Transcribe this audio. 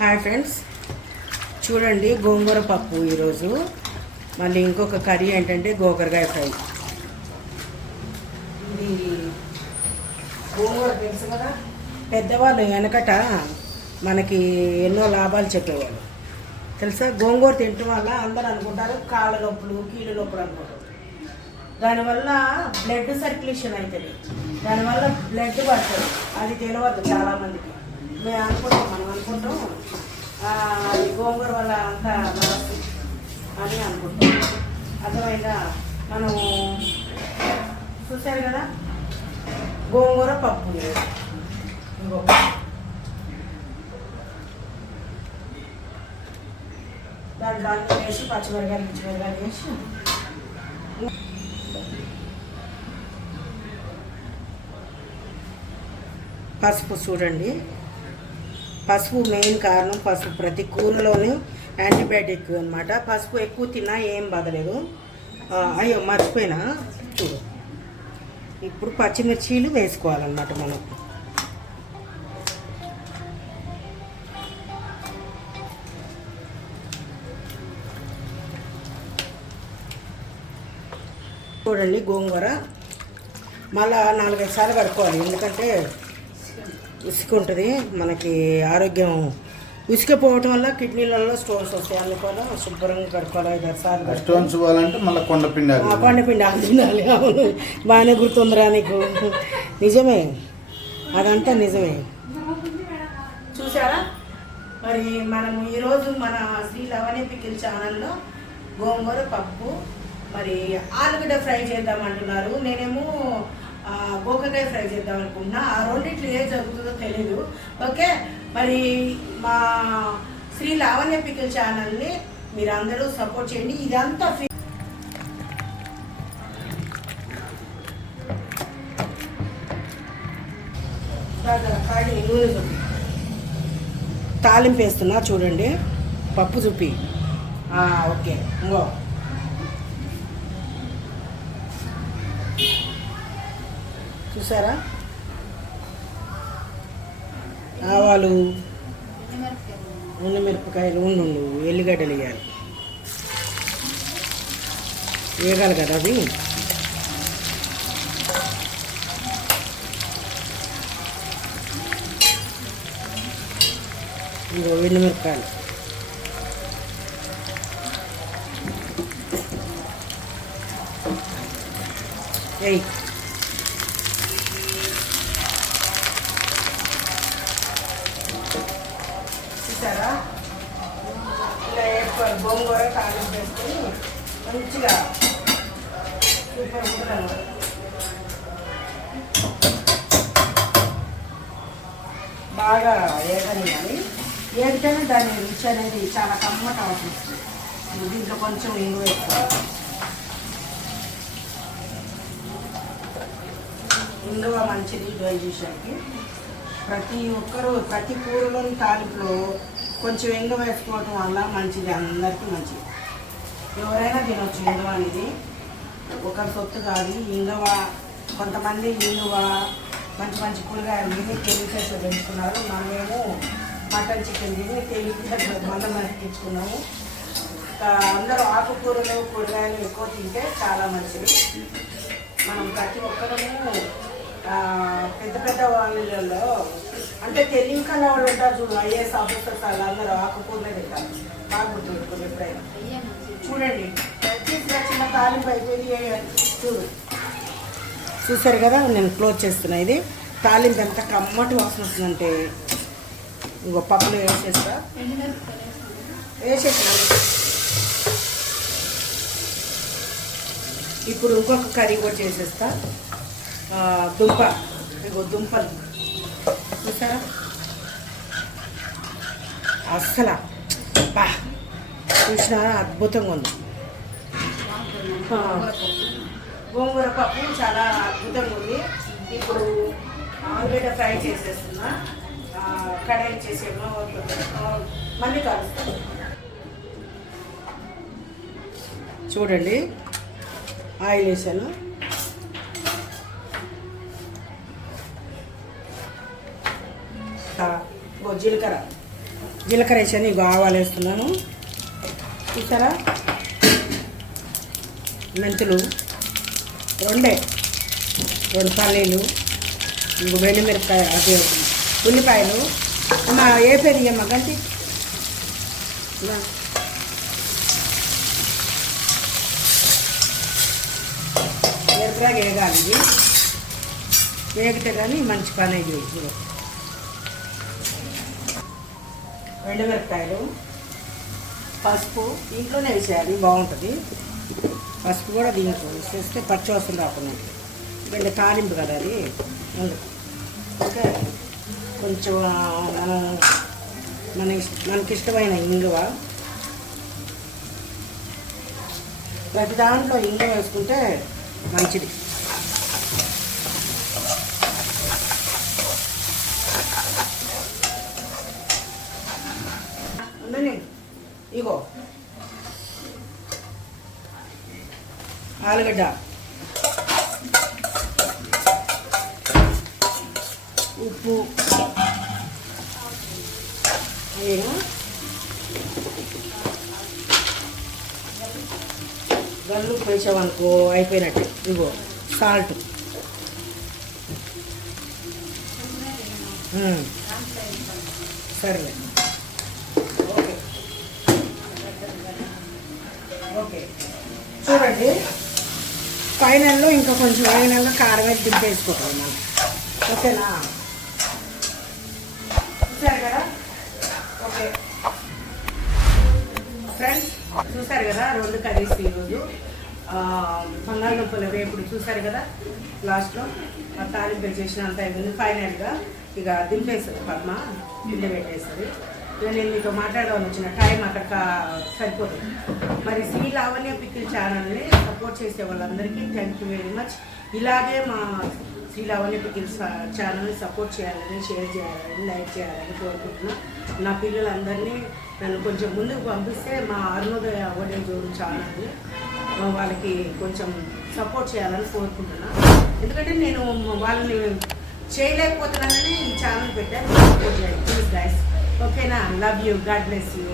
Hi friends, చూడండి గోంగూర పప్పు ఈరోజు. మళ్ళీ ఇంకొక కర్రీ ఏంటంటే గోకరకాయ ఫ్రై. ఇది గోంగూర తెలుసు కదా, పెద్దవాళ్ళు వెనకట మనకి ఎన్నో లాభాలు చెప్పేవాళ్ళు తెలుసా. గోంగూర తినటం వల్ల అందరూ అనుకుంటారు కాళ్ళ నొప్పులు కీళ్ళ నొప్పులు అనుకుంటారు. దానివల్ల బ్లడ్ సర్క్యులేషన్ అవుతుంది, దానివల్ల బ్లడ్ పడుతుంది. అది తెలియదు చాలామందికి. మనం అనుకుంటాం అది గోంగూర వల్ల అంతా నమస్తే అని అనుకుంటాం. అర్థమైందా? మనం చూసారు కదా గోంగూర పప్పు. దాంట్లో వేసి పచ్చిమిరకాయలు వేసి పసుపు. చూడండి, పసుపు మెయిన్ కారణం. పసుపు ప్రతి కూరలోని యాంటీబయాటిక్ అనమాట. పసుపు ఎక్కువ తిన్నా ఏం బాధలేదు. అయ్యో మర్చిపోయినా, చూడు. ఇప్పుడు పచ్చిమిర్చీలు వేసుకోవాలన్నమాట మనం. చూడండి గోంగూర మళ్ళా 4-5 సార్లు కడుక్కోవాలి, ఎందుకంటే ఇసుక ఉంటుంది మనకి. ఆరోగ్యం ఇసుకపోవటం వల్ల కిడ్నీలలో స్టోన్స్ వస్తాయి. అందువల్ల శుభ్రంగా కడుక్కోవాలి. 5-6 సార్లు. స్టోన్స్ పోవాలంటే మళ్ళీ కొండపిండి తినాలి. అవును, బాగానే గుర్తుందిరా నీకు. నిజమే, అదంతా నిజమే. చూసారా? మరి మనము ఈరోజు మన శ్రీ లవణ్య పికిల్ ఛానల్లో గోంగూర పప్పు మరి ఆలుగడ్డ ఫ్రై చేద్దామంటున్నారు. నేనేమో గోకరకాయ ఫ్రై చేద్దాం అనుకుంటున్నా. ఆ రెండిట్లో ఏం జరుగుతుందో తెలీదు. ఓకే, మరి మా శ్రీ లావణ్య పికిల్ ఛానల్ని మీరు అందరూ సపోర్ట్ చేయండి. ఇదంతా తాలింపు వేస్తున్నా. చూడండి, పప్పు చూపి. ఓకే, ఇంకో చూసారా, ఆవాలు, మిరపకాయలు, ఉండు ఎల్లిగడ్డలు వేయాలి. వేగాలి కదా అవి. ఇంకో ఎండుమిరపకాయలు. ఏయ్, చూసారా? ఇలా వేసుకోవాలి. గోంగూర తాలింపు వేసుకొని మంచిగా సూపర్ ఉంటుంది. బాగా వేగనియాలి. వేగితేనే దాని రుచి అనేది చాలా కమ్మట అవుతుంది. దీంట్లో కొంచెం ఇంగు వేసుకోవాలి. ఇంగువ మంచిది డైజెషన్కి. ప్రతి ఒక్కరూ ప్రతి కూరలోని తాలింపులో కొంచెం ఇంగువ వేసుకోవటం వల్ల మంచిది, అందరికీ మంచిది. ఎవరైనా తినొచ్చు. ఇంగువ అనేది ఒకరి సొత్తు కాదు. ఇంగువ కొంతమంది ఇంగువ మంచి మంచి కూరగాయలు తిని కెమికల్స్ పెంచుకున్నారు. మనమేమో మటన్ చికెన్ తిని కెమికల్స్ మందం తెచ్చుకున్నాము. అందరూ ఆకుకూరలు కూరగాయలు ఎక్కువ తింటే చాలా మంచిది. మనం ప్రతి ఒక్కరము పెద్ద పెద్ద వాళ్ళలో అంటే తెలియకల వాళ్ళు ఉంటారు చూడు, ఐఏఎస్ ఆఫీసర్స్ వాళ్ళందరూ ఆకుకూరలే తింటారు. బాగా గుర్తుపెట్టుకోండి ఎప్పుడైనా. చూడండి, చిన్న తాలింపు అయిపోయింది. చూసారు కదా, నేను క్లోజ్ చేస్తున్నా. ఇది తాలింపు ఎంత కమ్మటి వాసన వస్తుందంటే ఇంకో పప్పులు వేసేస్తా. ఇప్పుడు ఇంకొక కర్రీ కూడా చేసేస్తా. దుంప. ఇంకో దుంపలు చూసారా, అస్సలు బా చూసినా అద్భుతంగా ఉంది. గోంగూర పప్పు చాలా అద్భుతంగా ఉంది. ఇప్పుడు ఆలుగడ్డ ఫ్రై చేసేస్తున్నా. కడాయి చేసేమో మళ్ళీ కలుస్తాను. చూడండి, ఆయిల్ వేసాను. జీలకర్ర జీలకర్ర వేసాను, ఇగో ఆవాలు వేస్తున్నాను చూసారా, మెంతులు రెండు పల్లీలు, ఇంకో మిరపకాయ అదే ఉల్లిపాయలు అమ్మ వేపేది అమ్మ గంటి మిరపకాయ వేగాలి, ఇది వేగితే కానీ మంచి పని అయ్యి. ఇప్పుడు మిరపకాయలు, పసుపు ఇంట్లోనే వేసేయాలి బాగుంటుంది. పసుపు కూడా దీంట్లో వేసేస్తే పచ్చి వస్తుంది రాకుండా, ఎందుకంటే తాలింపు కదా అది. ఓకే, కొంచెం మనకి ఇష్టమైన ఇంగువ, ప్రతి దాంట్లో ఇంగువ వేసుకుంటే మంచిది. ఇగో ఆలుగడ్డ, ఉప్పు, గల్లు వేసామనుకో అయిపోయినట్టు. ఇగో సాల్ట్, సరే ఓకే ఓకే. చూడండి ఫైనల్లో ఇంకా కొంచెం ఫైనల్గా కారం వేసి దింపేసుకోవాలి మనం. ఓకేనా, చూసారు కదా. ఓకే ఫ్రెండ్స్, చూసారు కదా 2 కర్రీస్ ఈరోజు. బంగాళదుంపల వేపుడు చూసారు కదా, లాస్ట్లో తాలింపు చేసినంత అయిపోయింది. ఫైనల్గా ఇక దింపేస్తుంది పద్మ, గిన్నె పెట్టేస్తుంది. నేను మీతో మాట్లాడదామని వచ్చిన టైం అక్కడ సరిపోతుంది. మరి శ్రీ లావణ్య పికిల్ ఛానల్ని సపోర్ట్ చేసే వాళ్ళందరికీ థ్యాంక్ యూ వెరీ మచ్. ఇలాగే మా శ్రీ లావణ్య పికిల్ ఛానల్ని సపోర్ట్ చేయాలని, షేర్ చేయాలని, లైక్ చేయాలని కోరుకుంటున్నాను. నా పిల్లలందరినీ నన్ను కొంచెం ముందుకు పంపిస్తే మా అరుణోదయ ఓల్డేజ్ ఛానల్ని వాళ్ళకి కొంచెం సపోర్ట్ చేయాలని కోరుకుంటున్నాను. ఎందుకంటే నేను వాళ్ళని చేయలేకపోతున్నానని ఈ ఛానల్ పెట్టాను. సపోర్ట్ చేయాలి ప్లీజ్ గైస్. ఓకేనా, love you, God bless you.